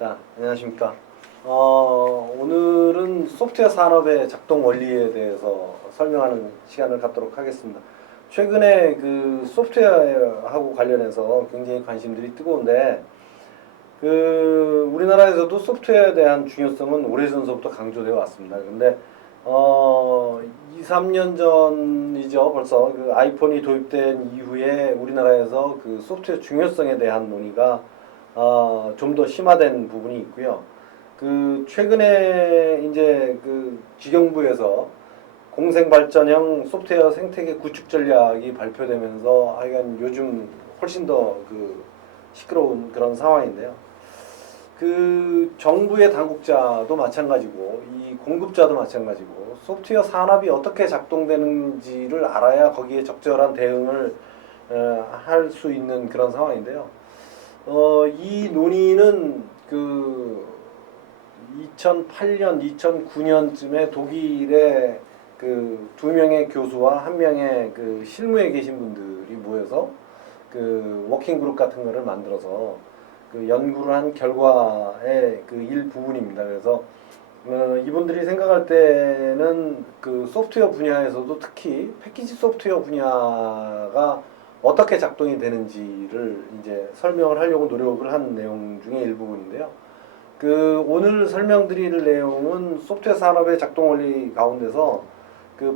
자, 안녕하십니까. 오늘은 소프트웨어 산업의 작동 원리에 대해서 설명하는 시간을 갖도록 하겠습니다. 최근에 그 소프트웨어하고 관련해서 굉장히 관심들이 뜨거운데, 우리나라에서도 소프트웨어에 대한 중요성은 오래전서부터 강조되어 왔습니다. 근데, 2, 3년 전이죠. 벌써 그 아이폰이 도입된 이후에 우리나라에서 그 소프트웨어 중요성에 대한 논의가 좀 더 심화된 부분이 있고요. 최근에 이제 지경부에서 공생발전형 소프트웨어 생태계 구축 전략이 발표되면서 하여간 요즘 훨씬 더 시끄러운 그런 상황인데요. 정부의 당국자도 마찬가지고 이 공급자도 마찬가지고 소프트웨어 산업이 어떻게 작동되는지를 알아야 거기에 적절한 대응을 할 수 있는 그런 상황인데요. 이 논의는 2008년, 2009년쯤에 독일의 두 명의 교수와 한 명의 실무에 계신 분들이 모여서 워킹 그룹 같은 거를 만들어서 연구를 한 결과의 일부분입니다. 그래서 이분들이 생각할 때는 소프트웨어 분야에서도 특히 패키지 소프트웨어 분야가 어떻게 작동이 되는지를 이제 설명을 하려고 노력을 한 내용 중에 일부분인데요. 오늘 설명드릴 내용은 소프트웨어 산업의 작동 원리 가운데서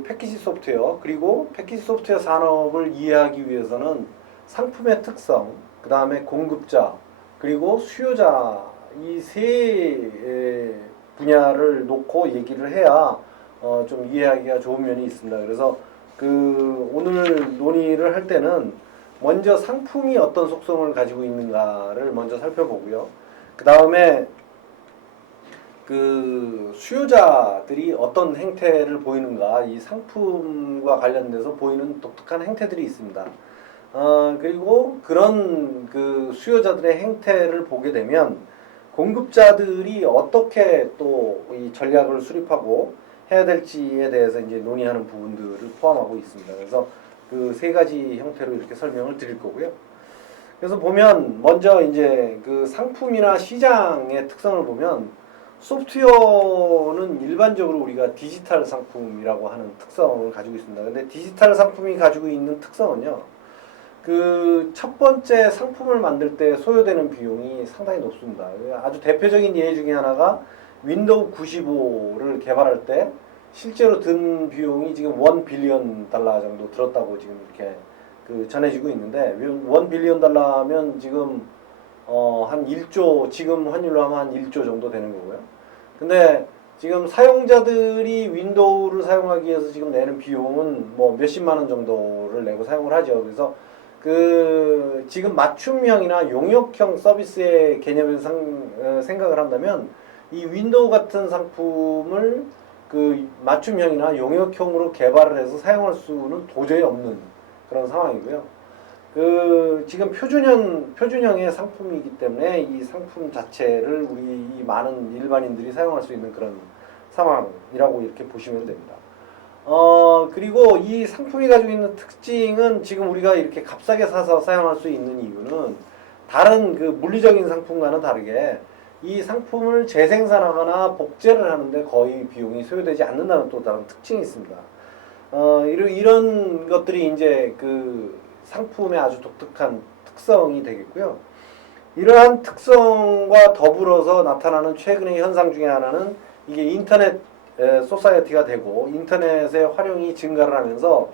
패키지 소프트웨어 그리고 패키지 소프트웨어 산업을 이해하기 위해서는 상품의 특성, 그 다음에 공급자 그리고 수요자 이 세 분야를 놓고 얘기를 해야 좀 이해하기가 좋은 면이 있습니다. 그래서 오늘 논의를 할 때는 먼저 상품이 어떤 속성을 가지고 있는가를 먼저 살펴보고요. 그 다음에 수요자들이 어떤 행태를 보이는가, 이 상품과 관련돼서 보이는 독특한 행태들이 있습니다. 그리고 그런 수요자들의 행태를 보게 되면 공급자들이 어떻게 또 이 전략을 수립하고 해야 될지에 대해서 이제 논의하는 부분들을 포함하고 있습니다. 그래서 세 가지 형태로 이렇게 설명을 드릴 거고요. 그래서 보면 먼저 이제 상품이나 시장의 특성을 보면 소프트웨어는 일반적으로 우리가 디지털 상품이라고 하는 특성을 가지고 있습니다. 근데 디지털 상품이 가지고 있는 특성은요. 첫 번째 상품을 만들 때 소요되는 비용이 상당히 높습니다. 아주 대표적인 예 중에 하나가 윈도우 95를 개발할 때 실제로 든 비용이 지금 1 빌리언 달러 정도 들었다고 지금 이렇게 전해지고 있는데 1 빌리언 달러면 지금 한 1조 지금 환율로 하면 한 1조 정도 되는 거고요. 근데 지금 사용자들이 윈도우를 사용하기 위해서 지금 내는 비용은 뭐 몇십만 원 정도를 내고 사용을 하죠. 그래서 지금 맞춤형이나 용역형 서비스의 개념에서 생각을 한다면 이 윈도우 같은 상품을 맞춤형이나 용역형으로 개발을 해서 사용할 수는 도저히 없는 그런 상황이고요. 지금 표준형의 상품이기 때문에 이 상품 자체를 우리 이 많은 일반인들이 사용할 수 있는 그런 상황이라고 이렇게 보시면 됩니다. 그리고 이 상품이 가지고 있는 특징은 지금 우리가 이렇게 값싸게 사서 사용할 수 있는 이유는 다른 물리적인 상품과는 다르게 이 상품을 재생산하거나 복제를 하는데 거의 비용이 소요되지 않는다는 또 다른 특징이 있습니다. 이런 것들이 이제 상품의 아주 독특한 특성이 되겠고요. 이러한 특성과 더불어서 나타나는 최근의 현상 중에 하나는 이게 인터넷 소사이어티가 되고 인터넷의 활용이 증가를 하면서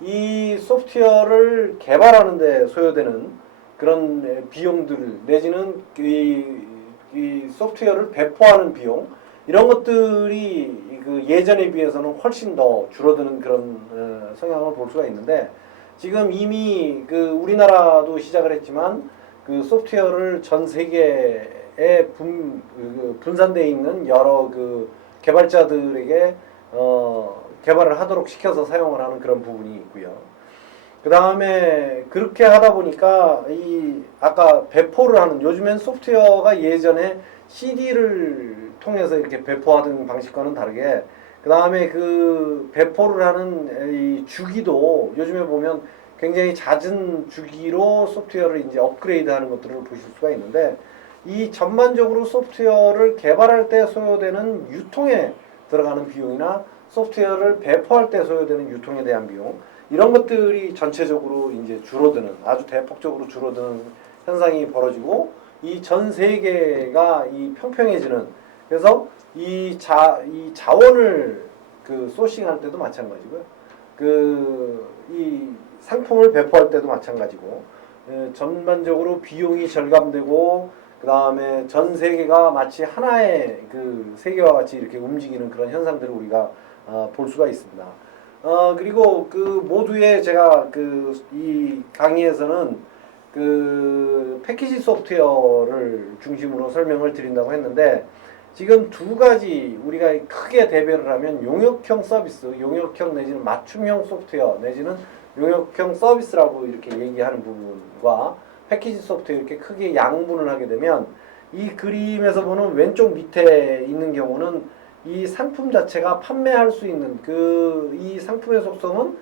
이 소프트웨어를 개발하는 데 소요되는 그런 비용들 내지는 이 소프트웨어를 배포하는 비용 이런 것들이 예전에 비해서는 훨씬 더 줄어드는 그런 성향을 볼 수가 있는데 지금 이미 우리나라도 시작을 했지만 소프트웨어를 전 세계에 분산되어 있는 여러 개발자들에게 개발을 하도록 시켜서 사용을 하는 그런 부분이 있고요. 그 다음에 그렇게 하다 보니까 아까 배포를 하는 요즘엔 소프트웨어가 예전에 CD를 통해서 이렇게 배포하던 방식과는 다르게 그 다음에 배포를 하는 이 주기도 요즘에 보면 굉장히 잦은 주기로 소프트웨어를 이제 업그레이드하는 것들을 보실 수가 있는데 이 전반적으로 소프트웨어를 개발할 때 소요되는 유통에 들어가는 비용이나 소프트웨어를 배포할 때 소요되는 유통에 대한 비용, 이런 것들이 전체적으로 이제 줄어드는, 아주 대폭적으로 줄어드는 현상이 벌어지고, 이 전 세계가 이 평평해지는, 그래서 이 자원을 그 소싱할 때도 마찬가지고요. 이 상품을 배포할 때도 마찬가지고, 전반적으로 비용이 절감되고, 그 다음에 전 세계가 마치 하나의 그 세계와 같이 이렇게 움직이는 그런 현상들을 우리가 볼 수가 있습니다. 그리고 그 모두의 제가 그 이 강의에서는 그 패키지 소프트웨어를 중심으로 설명을 드린다고 했는데, 지금 두 가지 우리가 크게 대별을 하면 용역형 서비스, 용역형 내지는 맞춤형 소프트웨어 내지는 용역형 서비스라고 이렇게 얘기하는 부분과 패키지 소프트웨어 이렇게 크게 양분을 하게 되면, 이 그림에서 보는 왼쪽 밑에 있는 경우는 이 상품 자체가 판매할 수 있는 이 상품의 속성은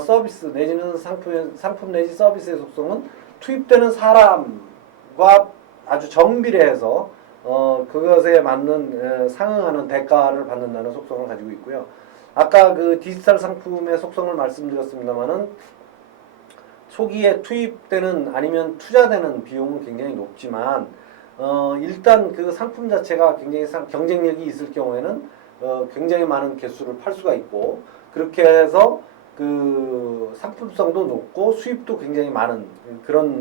서비스 내지는 상품 내지 서비스의 속성은 투입되는 사람과 아주 정비례해서 그것에 맞는 상응하는 대가를 받는다는 속성을 가지고 있고요. 아까 그 디지털 상품의 속성을 말씀드렸습니다만은 초기에 투입되는 아니면 투자되는 비용은 굉장히 높지만 일단 그 상품 자체가 굉장히 경쟁력이 있을 경우에는 굉장히 많은 개수를 팔 수가 있고, 그렇게 해서 그 상품성도 높고 수입도 굉장히 많은 그런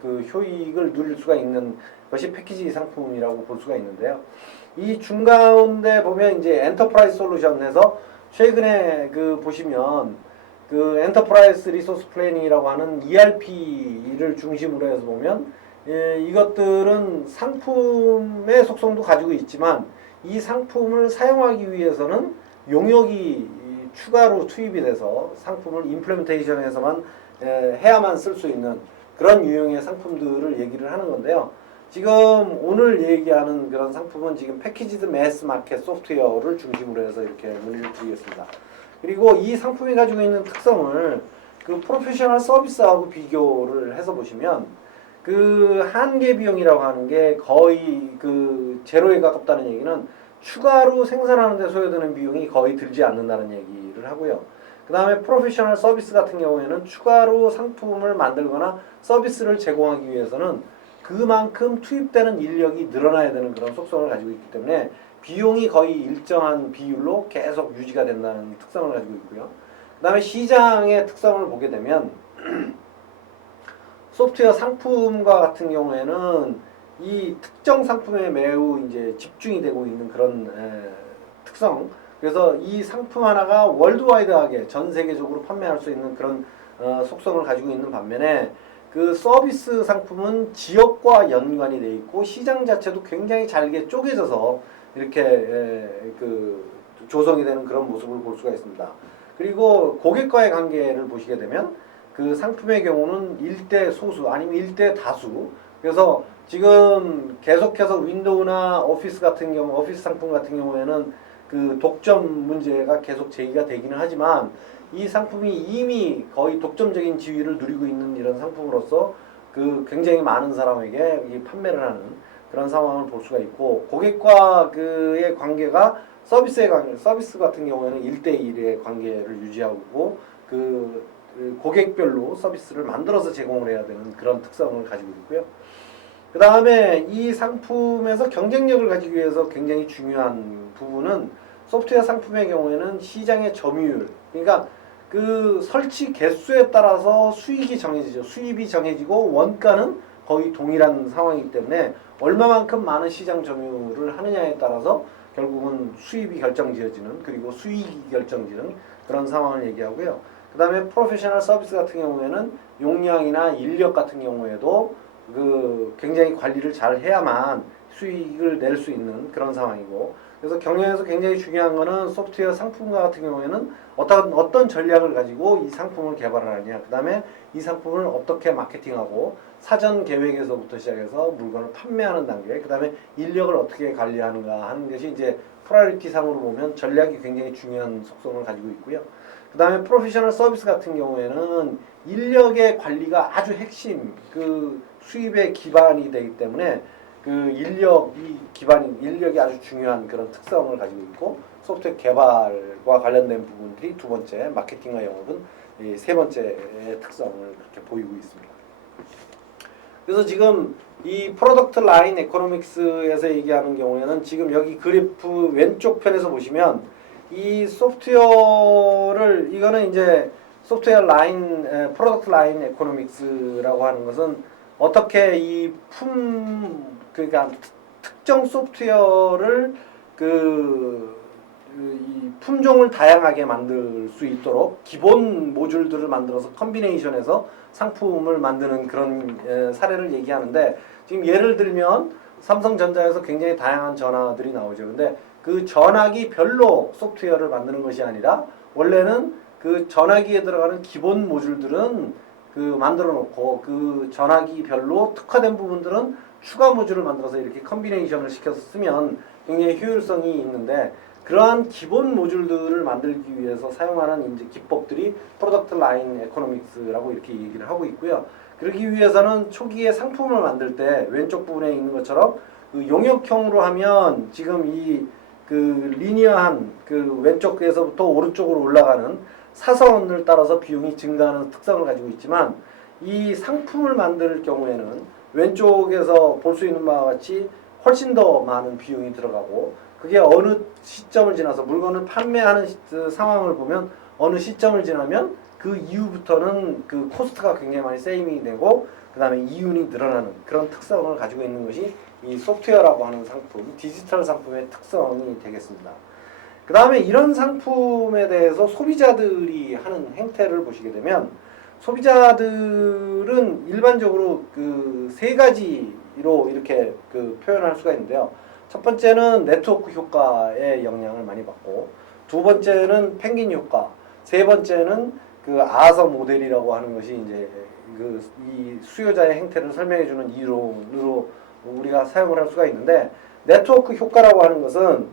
그 효익을 누릴 수가 있는 것이 패키지 상품이라고 볼 수가 있는데요. 이 중가운데 보면 이제 엔터프라이즈 솔루션에서 최근에 그 보시면 그 엔터프라이즈 리소스 플래닝이라고 하는 ERP를 중심으로 해서 보면 이것들은 상품의 속성도 가지고 있지만 이 상품을 사용하기 위해서는 용역이 추가로 투입이 돼서 상품을 임플레멘테이션에서만 해야만 쓸 수 있는 그런 유형의 상품들을 얘기를 하는 건데요. 지금 오늘 얘기하는 그런 상품은 지금 패키지드 매스 마켓 소프트웨어를 중심으로 해서 이렇게 논의를 드리겠습니다. 그리고 이 상품이 가지고 있는 특성을 그 프로페셔널 서비스하고 비교를 해서 보시면 그 한계 비용이라고 하는 게 거의 그 제로에 가깝다는 얘기는 추가로 생산하는 데 소요되는 비용이 거의 들지 않는다는 얘기를 하고요. 그 다음에 프로페셔널 서비스 같은 경우에는 추가로 상품을 만들거나 서비스를 제공하기 위해서는 그만큼 투입되는 인력이 늘어나야 되는 그런 속성을 가지고 있기 때문에 비용이 거의 일정한 비율로 계속 유지가 된다는 특성을 가지고 있고요. 그 다음에 시장의 특성을 보게 되면 소프트웨어 상품과 같은 경우에는 이 특정 상품에 매우 이제 집중이 되고 있는 그런 특성. 그래서 이 상품 하나가 월드와이드하게 전 세계적으로 판매할 수 있는 그런 속성을 가지고 있는 반면에 그 서비스 상품은 지역과 연관이 돼 있고 시장 자체도 굉장히 잘게 쪼개져서 이렇게 그 조성이 되는 그런 모습을 볼 수가 있습니다. 그리고 고객과의 관계를 보시게 되면 그 상품의 경우는 일대 소수 아니면 일대 다수. 그래서 지금 계속해서 윈도우나 오피스 같은 경우, 오피스 상품 같은 경우에는 그 독점 문제가 계속 제기가 되기는 하지만 이 상품이 이미 거의 독점적인 지위를 누리고 있는 이런 상품으로서 그 굉장히 많은 사람에게 이 판매를 하는 그런 상황을 볼 수가 있고, 고객과 그의 관계가 서비스 같은 경우에는 1대1의 관계를 유지하고 그 고객별로 서비스를 만들어서 제공을 해야 되는 그런 특성을 가지고 있고요. 그 다음에 이 상품에서 경쟁력을 가지기 위해서 굉장히 중요한 부분은 소프트웨어 상품의 경우에는 시장의 점유율, 그러니까 그 설치 개수에 따라서 수익이 정해지죠. 수입이 정해지고 원가는 거의 동일한 상황이기 때문에 얼마만큼 많은 시장 점유를 하느냐에 따라서 결국은 수입이 결정지어지는, 그리고 수익이 결정지는 그런 상황을 얘기하고요. 그 다음에 프로페셔널 서비스 같은 경우에는 용량이나 인력 같은 경우에도 그 굉장히 관리를 잘 해야만 수익을 낼 수 있는 그런 상황이고, 그래서 경영에서 굉장히 중요한 거는 소프트웨어 상품과 같은 경우에는 어떤 전략을 가지고 이 상품을 개발을 하느냐, 그 다음에 이 상품을 어떻게 마케팅하고 사전 계획에서부터 시작해서 물건을 판매하는 단계, 그 다음에 인력을 어떻게 관리하는가 하는 것이 이제 프라이어리티 상으로 보면 전략이 굉장히 중요한 속성을 가지고 있고요. 그 다음에 프로페셔널 서비스 같은 경우에는 인력의 관리가 아주 핵심 그 수입의 기반이 되기 때문에 그 인력이 기반인 인력이 아주 중요한 그런 특성을 가지고 있고 소프트웨어 개발과 관련된 부분들이 두 번째, 마케팅과 영업은 이 세 번째의 특성을 그렇게 보이고 있습니다. 그래서 지금 이 프로덕트 라인 에코노믹스에서 얘기하는 경우에는 지금 여기 그래프 왼쪽 편에서 보시면 이 소프트웨어를 이거는 이제 소프트웨어 라인 프로덕트 라인 에코노믹스라고 하는 것은 어떻게 이 그러니까 특정 소프트웨어를 이 품종을 다양하게 만들 수 있도록 기본 모듈들을 만들어서 컨비네이션해서 상품을 만드는 그런 사례를 얘기하는데 지금 예를 들면 삼성전자에서 굉장히 다양한 전화들이 나오죠. 근데 그 전화기 별로 소프트웨어를 만드는 것이 아니라 원래는 그 전화기에 들어가는 기본 모듈들은 그 만들어 놓고 그 전화기 별로 특화된 부분들은 추가 모듈을 만들어서 이렇게 컨비네이션을 시켜서 쓰면 굉장히 효율성이 있는데 그러한 기본 모듈들을 만들기 위해서 사용하는 이제 기법들이 프로덕트 라인 에코노믹스라고 이렇게 얘기를 하고 있고요. 그러기 위해서는 초기에 상품을 만들 때 왼쪽 부분에 있는 것처럼 그 용역형으로 하면 지금 이 그 리니어한 그 왼쪽에서부터 오른쪽으로 올라가는 사선을 따라서 비용이 증가하는 특성을 가지고 있지만 이 상품을 만들 경우에는 왼쪽에서 볼 수 있는 바와 같이 훨씬 더 많은 비용이 들어가고 그게 어느 시점을 지나서 물건을 판매하는 상황을 보면 어느 시점을 지나면 그 이후부터는 그 코스트가 굉장히 많이 세이밍이 되고 그 다음에 이윤이 늘어나는 그런 특성을 가지고 있는 것이 이 소프트웨어라고 하는 상품, 디지털 상품의 특성이 되겠습니다. 그 다음에 이런 상품에 대해서 소비자들이 하는 행태를 보시게 되면 소비자들은 일반적으로 그 세 가지로 이렇게 그 표현할 수가 있는데요. 첫 번째는 네트워크 효과의 영향을 많이 받고 두 번째는 펭귄 효과, 세 번째는 그 아서 모델이라고 하는 것이 이제 그 이 수요자의 행태를 설명해 주는 이론으로 우리가 사용을 할 수가 있는데 네트워크 효과라고 하는 것은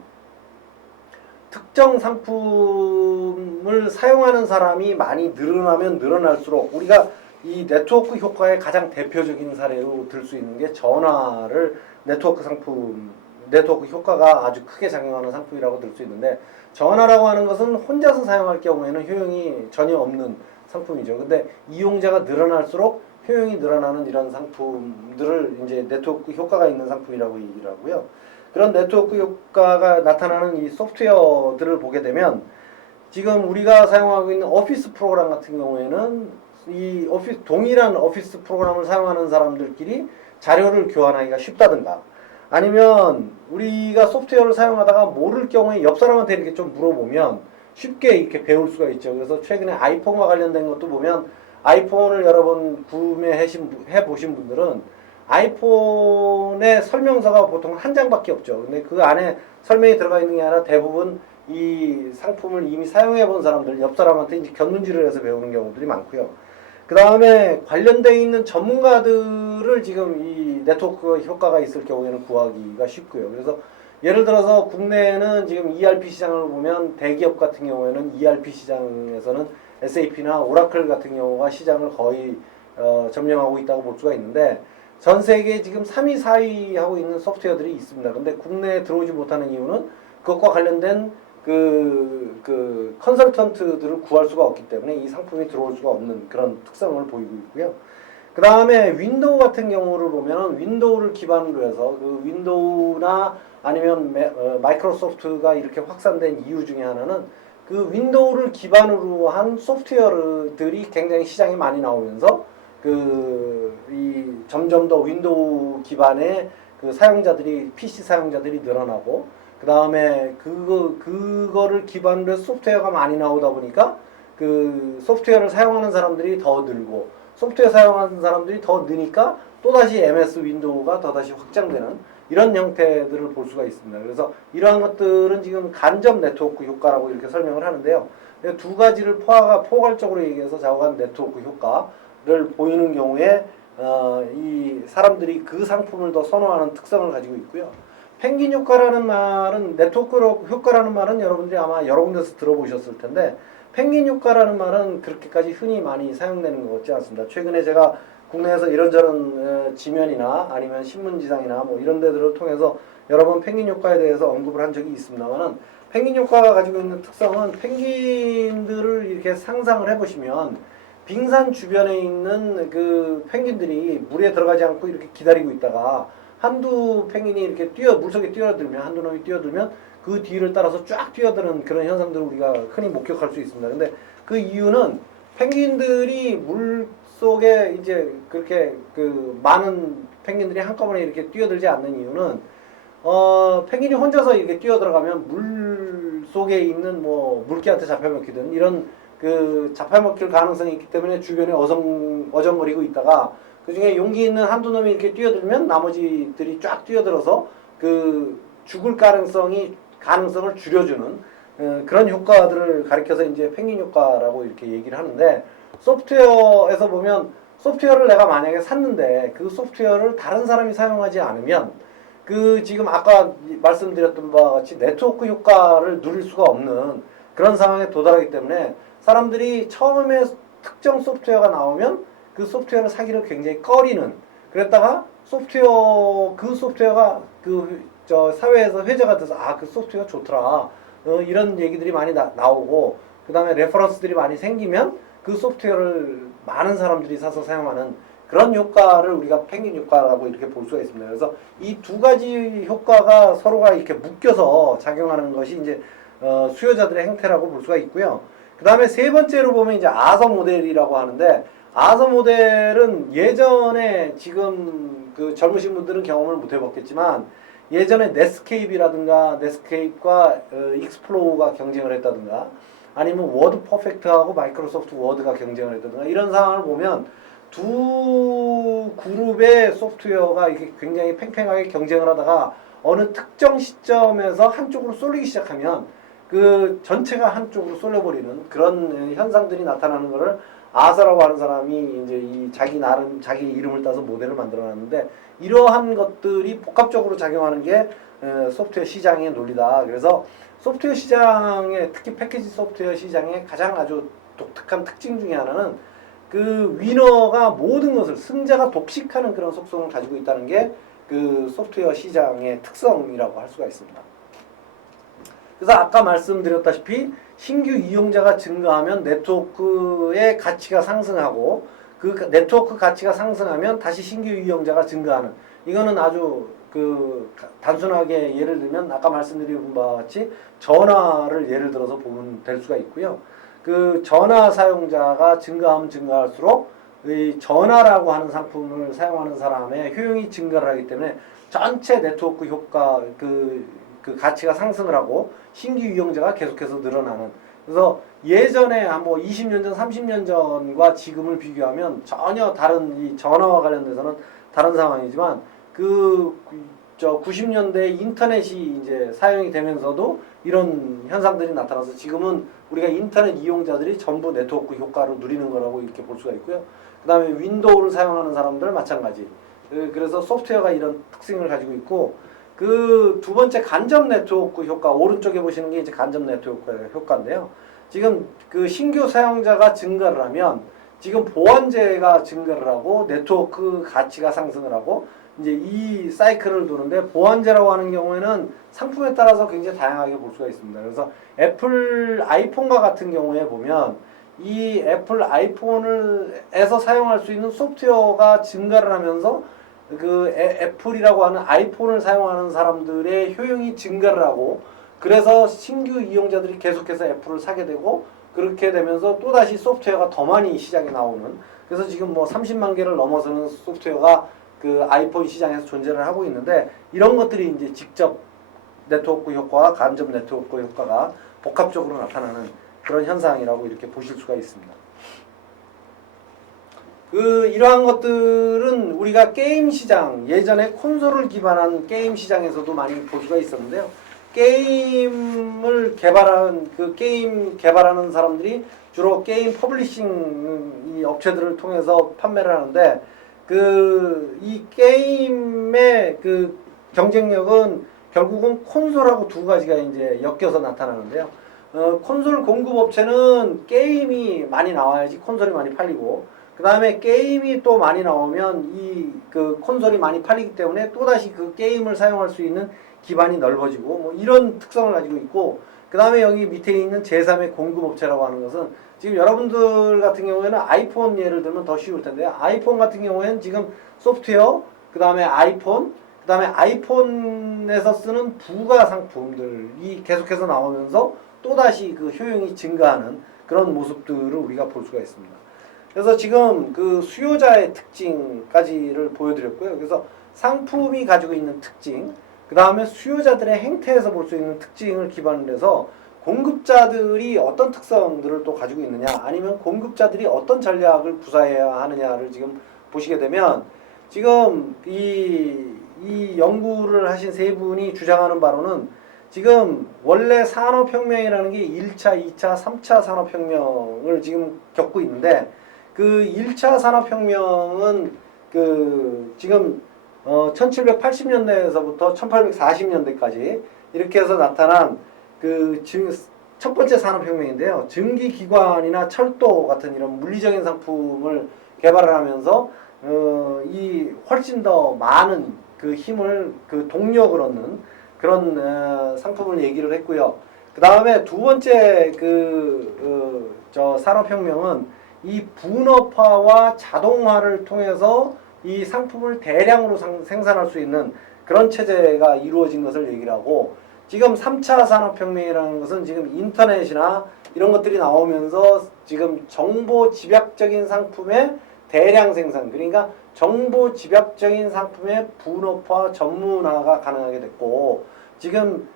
특정 상품을 사용하는 사람이 많이 늘어나면 늘어날수록 우리가 이 네트워크 효과의 가장 대표적인 사례로 들 수 있는 게 전화를 네트워크 효과가 아주 크게 작용하는 상품이라고 들 수 있는데 전화라고 하는 것은 혼자서 사용할 경우에는 효용이 전혀 없는 상품이죠. 근데 이용자가 늘어날수록 효용이 늘어나는 이런 상품들을 이제 네트워크 효과가 있는 상품이라고 얘기를 하고요. 그런 네트워크 효과가 나타나는 이 소프트웨어들을 보게 되면 지금 우리가 사용하고 있는 오피스 프로그램 같은 경우에는 이 동일한 오피스 프로그램을 사용하는 사람들끼리 자료를 교환하기가 쉽다든가 아니면 우리가 소프트웨어를 사용하다가 모를 경우에 옆 사람한테 이렇게 좀 물어보면 쉽게 이렇게 배울 수가 있죠. 그래서 최근에 아이폰과 관련된 것도 보면 아이폰을 여러 번 구매해 보신 분들은 아이폰의 설명서가 보통 한 장밖에 없죠. 근데 그 안에 설명이 들어가 있는 게 아니라 대부분 이 상품을 이미 사용해 본 사람들, 옆 사람한테 이제 견문질을 해서 배우는 경우들이 많고요. 그 다음에 관련되어 있는 전문가들을 지금 이 네트워크 효과가 있을 경우에는 구하기가 쉽고요. 그래서 예를 들어서 국내에는 지금 ERP 시장을 보면 대기업 같은 경우에는 ERP 시장에서는 SAP나 오라클 같은 경우가 시장을 거의 점령하고 있다고 볼 수가 있는데 전 세계에 지금 3위, 4위 하고 있는 소프트웨어들이 있습니다. 근데 국내에 들어오지 못하는 이유는 그것과 관련된 그 컨설턴트들을 구할 수가 없기 때문에 이 상품이 들어올 수가 없는 그런 특성을 보이고 있고요. 그 다음에 윈도우 같은 경우를 보면 윈도우를 기반으로 해서 그 윈도우나 아니면 마이크로소프트가 이렇게 확산된 이유 중에 하나는 그 윈도우를 기반으로 한 소프트웨어들이 굉장히 시장에 많이 나오면서 점점 더 윈도우 기반의 그 사용자들이 PC 사용자들이 늘어나고 그 다음에 그거를 기반으로 해서 소프트웨어가 많이 나오다 보니까 그 소프트웨어를 사용하는 사람들이 더 늘고 소프트웨어 사용하는 사람들이 더 느니까 또다시 MS 윈도우가 더다시 확장되는 이런 형태들을 볼 수가 있습니다. 그래서 이러한 것들은 지금 간접 네트워크 효과라고 이렇게 설명을 하는데요. 두 가지를 포괄적으로 얘기해서 좌우간 네트워크 효과를 보이는 경우에 이 사람들이 그 상품을 더 선호하는 특성을 가지고 있고요. 펭귄 효과라는 말은 네트워크 효과라는 말은 여러분들이 아마 여러 군데서 들어보셨을 텐데 펭귄 효과라는 말은 그렇게까지 흔히 많이 사용되는 것 같지 않습니다. 최근에 제가 국내에서 이런저런 지면이나 아니면 신문지상이나 뭐 이런 데들을 통해서 여러 번 펭귄 효과에 대해서 언급을 한 적이 있습니다만은 펭귄 효과가 가지고 있는 특성은 펭귄들을 이렇게 상상을 해보시면 빙산 주변에 있는 그 펭귄들이 물에 들어가지 않고 이렇게 기다리고 있다가 한두 펭귄이 이렇게 물속에 뛰어들면 한두 놈이 뛰어들면 그 뒤를 따라서 쫙 뛰어드는 그런 현상들을 우리가 흔히 목격할 수 있습니다. 근데 그 이유는 펭귄들이 물 속에 이제 그렇게 그 많은 펭귄들이 한꺼번에 이렇게 뛰어들지 않는 이유는 펭귄이 혼자서 이렇게 뛰어들어가면 물 속에 있는 뭐 물개한테 잡혀먹히든 이런 그 잡혀먹힐 가능성이 있기 때문에 주변에 어정거리고 있다가 그 중에 용기 있는 한두 놈이 이렇게 뛰어들면 나머지들이 쫙 뛰어들어서 그 죽을 가능성을 줄여주는 그런 효과들을 가리켜서 이제 펭귄 효과라고 이렇게 얘기를 하는데 소프트웨어에서 보면 소프트웨어를 내가 만약에 샀는데 그 소프트웨어를 다른 사람이 사용하지 않으면 그 지금 아까 말씀드렸던 바와 같이 네트워크 효과를 누릴 수가 없는 그런 상황에 도달하기 때문에 사람들이 처음에 특정 소프트웨어가 나오면 그 소프트웨어를 사기를 굉장히 꺼리는 그랬다가 그 소프트웨어가 사회에서 회자가 돼서 그 소프트웨어 좋더라 이런 얘기들이 많이 나오고 그 다음에 레퍼런스들이 많이 생기면 그 소프트웨어를 많은 사람들이 사서 사용하는 그런 효과를 우리가 펭귄 효과라고 이렇게 볼 수가 있습니다. 그래서 이 두 가지 효과가 서로가 이렇게 묶여서 작용하는 것이 이제 수요자들의 행태라고 볼 수가 있고요. 그 다음에 세 번째로 보면 이제 아서 모델이라고 하는데 아서 모델은 예전에 지금 그 젊으신 분들은 경험을 못 해봤겠지만 예전에 넷스케이프과 익스플로어가 경쟁을 했다든가 아니면 워드 퍼펙트하고 마이크로소프트 워드가 경쟁을 했다든가 이런 상황을 보면 두 그룹의 소프트웨어가 이렇게 굉장히 팽팽하게 경쟁을 하다가 어느 특정 시점에서 한쪽으로 쏠리기 시작하면 그 전체가 한쪽으로 쏠려버리는 그런 현상들이 나타나는 것을 아서라고 하는 사람이 이제 자기 이름을 따서 모델을 만들어놨는데 이러한 것들이 복합적으로 작용하는 게 소프트웨어 시장의 논리다. 그래서 소프트웨어 시장의 특히 패키지 소프트웨어 시장의 가장 아주 독특한 특징 중에 하나는 그 위너가 모든 것을 승자가 독식하는 그런 속성을 가지고 있다는 게 그 소프트웨어 시장의 특성이라고 할 수가 있습니다. 그래서 아까 말씀드렸다시피 신규 이용자가 증가하면 네트워크의 가치가 상승하고 그 네트워크 가치가 상승하면 다시 신규 이용자가 증가하는 이거는 아주 그 단순하게 예를 들면 아까 말씀드린 바와 같이 전화를 예를 들어서 보면 될 수가 있고요. 그 전화 사용자가 증가하면 증가할수록 이 전화라고 하는 상품을 사용하는 사람의 효용이 증가를 하기 때문에 전체 네트워크 효과 그 가치가 상승을 하고 신규 이용자가 계속해서 늘어나는 그래서 예전에 한 뭐 20년 전, 30년 전과 지금을 비교하면 전혀 다른 이 전화와 관련돼서는 다른 상황이지만 90년대 인터넷이 이제 사용이 되면서도 이런 현상들이 나타나서 지금은 우리가 인터넷 이용자들이 전부 네트워크 효과로 누리는 거라고 이렇게 볼 수가 있고요. 그 다음에 윈도우를 사용하는 사람들 마찬가지. 그래서 소프트웨어가 이런 특징을 가지고 있고 그 두 번째 간접 네트워크 효과 오른쪽에 보시는 게 이제 간접 네트워크 효과인데요. 지금 그 신규 사용자가 증가를 하면 지금 보안제가 증가를 하고 네트워크 가치가 상승을 하고 이제 이 사이클을 도는데 보안제라고 하는 경우에는 상품에 따라서 굉장히 다양하게 볼 수가 있습니다. 그래서 애플 아이폰과 같은 경우에 보면 이 애플 아이폰에서 사용할 수 있는 소프트웨어가 증가를 하면서 그 애플이라고 하는 아이폰을 사용하는 사람들의 효용이 증가를 하고 그래서 신규 이용자들이 계속해서 애플을 사게 되고 그렇게 되면서 또다시 소프트웨어가 더 많이 시장에 나오는 그래서 지금 뭐 30만 개를 넘어서는 소프트웨어가 그 아이폰 시장에서 존재를 하고 있는데 이런 것들이 이제 직접 네트워크 효과와 간접 네트워크 효과가 복합적으로 나타나는 그런 현상이라고 이렇게 보실 수가 있습니다. 이러한 것들은 우리가 게임 시장, 예전에 콘솔을 기반한 게임 시장에서도 많이 볼 수가 있었는데요. 게임 개발하는 사람들이 주로 게임 퍼블리싱 이 업체들을 통해서 판매를 하는데 이 게임의 그 경쟁력은 결국은 콘솔하고 두 가지가 이제 엮여서 나타나는데요. 콘솔 공급 업체는 게임이 많이 나와야지 콘솔이 많이 팔리고 그 다음에 게임이 또 많이 나오면 이 그 콘솔이 많이 팔리기 때문에 또다시 그 게임을 사용할 수 있는 기반이 넓어지고 뭐 이런 특성을 가지고 있고, 그 다음에 여기 밑에 있는 제3의 공급업체라고 하는 것은 지금 여러분들 같은 경우에는 아이폰 예를 들면 더 쉬울 텐데요. 아이폰 같은 경우에는 지금 소프트웨어, 그 다음에 아이폰, 그 다음에 아이폰에서 쓰는 부가 상품들이 계속해서 나오면서 또다시 그 효용이 증가하는 그런 모습들을 우리가 볼 수가 있습니다. 그래서 지금 그 수요자의 특징까지를 보여드렸고요. 그래서 상품이 가지고 있는 특징, 그 다음에 수요자들의 행태에서 볼 수 있는 특징을 기반으로 해서 공급자들이 어떤 특성들을 또 가지고 있느냐, 아니면 공급자들이 어떤 전략을 구사해야 하느냐를 지금 보시게 되면, 지금 이 연구를 하신 세 분이 주장하는 바로는 지금 원래 산업혁명이라는 게 1차, 2차, 3차 산업혁명을 지금 겪고 있는데, 그 1차 산업혁명은 그 지금 1780년대에서부터 1840년대까지 이렇게 해서 나타난 그 첫 번째 산업혁명인데요. 증기기관이나 철도 같은 이런 물리적인 상품을 개발을 하면서 이 훨씬 더 많은 그 힘을 그 동력을 얻는 그런 상품을 얘기를 했고요. 그 다음에 두 번째 저 산업혁명은 이 분업화와 자동화를 통해서 이 상품을 대량으로 생산할 수 있는 그런 체제가 이루어진 것을 얘기를 하고, 지금 3차 산업혁명이라는 것은 지금 인터넷이나 이런 것들이 나오면서 지금 정보 집약적인 상품의 대량 생산, 그러니까 정보 집약적인 상품의 분업화 전문화가 가능하게 됐고, 지금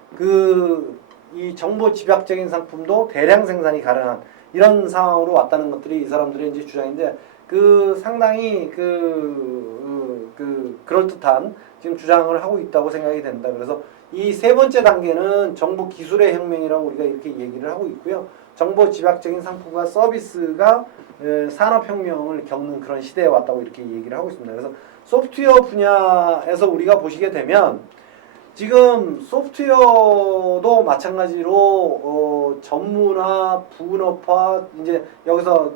이 정보 집약적인 상품도 대량 생산이 가능한 이런 상황으로 왔다는 것들이 이 사람들의 이제 주장인데, 상당히 그럴듯한 지금 주장을 하고 있다고 생각이 된다. 그래서 이 세 번째 단계는 정보 기술의 혁명이라고 우리가 이렇게 얘기를 하고 있고요. 정보 집약적인 상품과 서비스가 산업혁명을 겪는 그런 시대에 왔다고 이렇게 얘기를 하고 있습니다. 그래서 소프트웨어 분야에서 우리가 보시게 되면 지금 소프트웨어도 마찬가지로 전문화, 분업화, 이제 여기서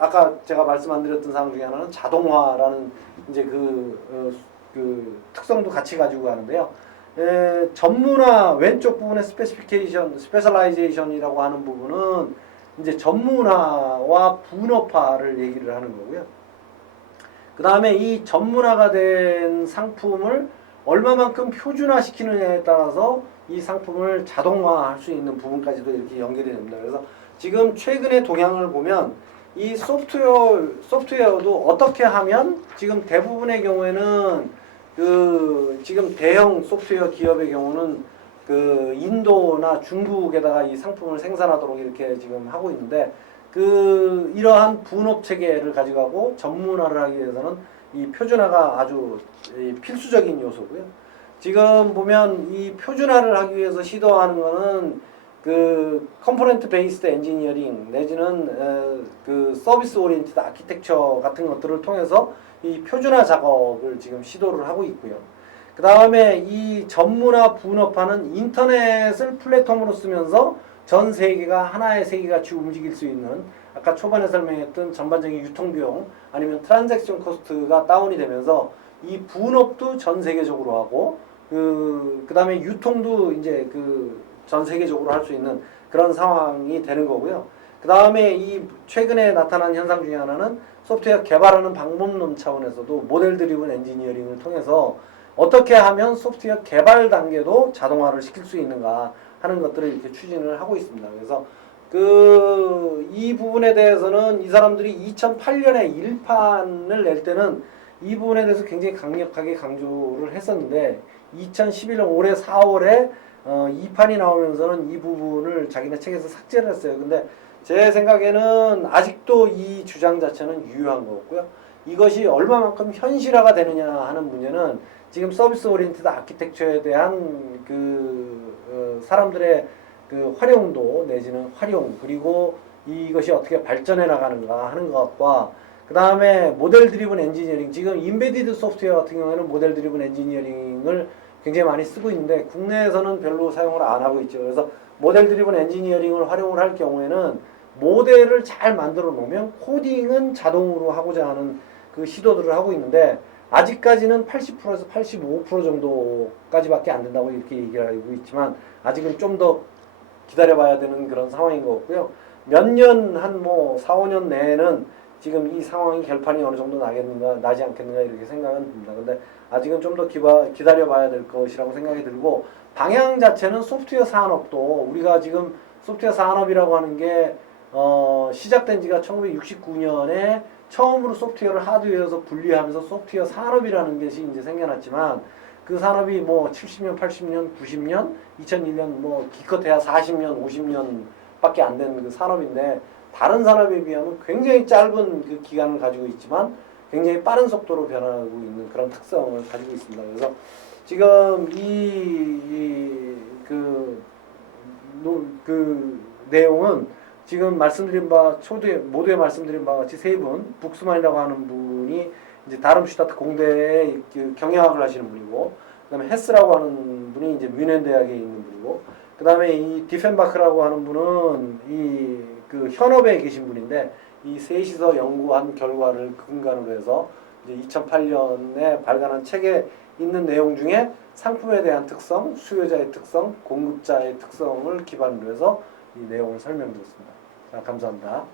아까 제가 말씀 안 드렸던 사항 중에 하나는 자동화라는 이제 그 특성도 같이 가지고 가는데요. 전문화 왼쪽 부분의 스페셜라이제이션이라고 하는 부분은 이제 전문화와 분업화를 얘기를 하는 거고요. 그 다음에 이 전문화가 된 상품을 얼마만큼 표준화시키느냐에 따라서 이 상품을 자동화할 수 있는 부분까지도 이렇게 연결이 됩니다. 그래서 지금 최근의 동향을 보면 이 소프트웨어도 어떻게 하면 지금 대부분의 경우에는 지금 대형 소프트웨어 기업의 경우는 인도나 중국에다가 이 상품을 생산하도록 이렇게 지금 하고 있는데, 이러한 분업 체계를 가져가고 전문화를 하기 위해서는 이 표준화가 아주 필수적인 요소고요. 지금 보면 이 표준화를 하기 위해서 시도하는 거는 컴포넌트 베이스드 엔지니어링 내지는 서비스 오리엔티드 아키텍처 같은 것들을 통해서 이 표준화 작업을 지금 시도를 하고 있고요. 그 다음에 이 전문화 분업화는 인터넷을 플랫폼으로 쓰면서 전 세계가 하나의 세계같이 움직일 수 있는, 아까 초반에 설명했던 전반적인 유통비용 아니면 트랜잭션 코스트가 다운이 되면서 이 분업도 전 세계적으로 하고 그 다음에 유통도 이제 전 세계적으로 할 수 있는 그런 상황이 되는 거고요. 그 다음에 이 최근에 나타난 현상 중에 하나는 소프트웨어 개발하는 방법론 차원에서도 모델 드리븐 엔지니어링을 통해서 어떻게 하면 소프트웨어 개발 단계도 자동화를 시킬 수 있는가 하는 것들을 이렇게 추진을 하고 있습니다. 그래서 이 부분에 대해서는 이 사람들이 2008년에 1판을 낼 때는 이 부분에 대해서 굉장히 강력하게 강조를 했었는데, 2011년 올해 4월에 2판이 나오면서는 이 부분을 자기네 책에서 삭제를 했어요. 근데 제 생각에는 아직도 이 주장 자체는 유효한 거고요. 이것이 얼마만큼 현실화가 되느냐 하는 문제는 지금 서비스 오리엔티드 아키텍처에 대한 사람들의 활용도 내지는 활용, 그리고 이것이 어떻게 발전해 나가는가 하는 것과, 그 다음에 모델 드리븐 엔지니어링, 지금 인베디드 소프트웨어 같은 경우에는 모델 드리븐 엔지니어링을 굉장히 많이 쓰고 있는데 국내에서는 별로 사용을 안 하고 있죠. 그래서 모델 드리븐 엔지니어링을 활용을 할 경우에는 모델을 잘 만들어 놓으면 코딩은 자동으로 하고자 하는 그 시도들을 하고 있는데 아직까지는 80%에서 85% 정도까지밖에 안 된다고 이렇게 얘기하고 있지만 아직은 좀 더 기다려봐야 되는 그런 상황인 것 같고요. 몇 년, 한 뭐 4, 5년 내에는 지금 이 상황이 결판이 어느 정도 나겠는가, 나지 않겠는가 이렇게 생각은 듭니다. 근데 아직은 좀 더 기다려봐야 될 것이라고 생각이 들고 방향 자체는 소프트웨어 산업도 우리가 지금 소프트웨어 산업이라고 하는 게 시작된 지가 1969년에 처음으로 소프트웨어를 하드웨어에서 분리하면서 소프트웨어 산업이라는 것이 이제 생겨났지만 그 산업이 뭐 70년, 80년, 90년, 2001년 뭐 기껏해야 40년, 50년밖에 안 되는 그 산업인데 다른 산업에 비하면 굉장히 짧은 그 기간을 가지고 있지만 굉장히 빠른 속도로 변하고 있는 그런 특성을 가지고 있습니다. 그래서 지금 그 내용은 지금 말씀드린 바 모두에 말씀드린 바와 같이 세 분, 북스만이라고 하는 분이 이제 다름슈타트 공대에 그 경영학을 하시는 분이고, 그다음에 헤스라고 하는 분이 이제 뮌헨 대학에 있는 분이고, 그다음에 이 디펜바크라고 하는 분은 이 그 현업에 계신 분인데 이 셋이서 연구한 결과를 근간으로 해서 이제 2008년에 발간한 책에 있는 내용 중에 상품에 대한 특성, 수요자의 특성, 공급자의 특성을 기반으로 해서 이 내용을 설명드렸습니다. 자, 감사합니다.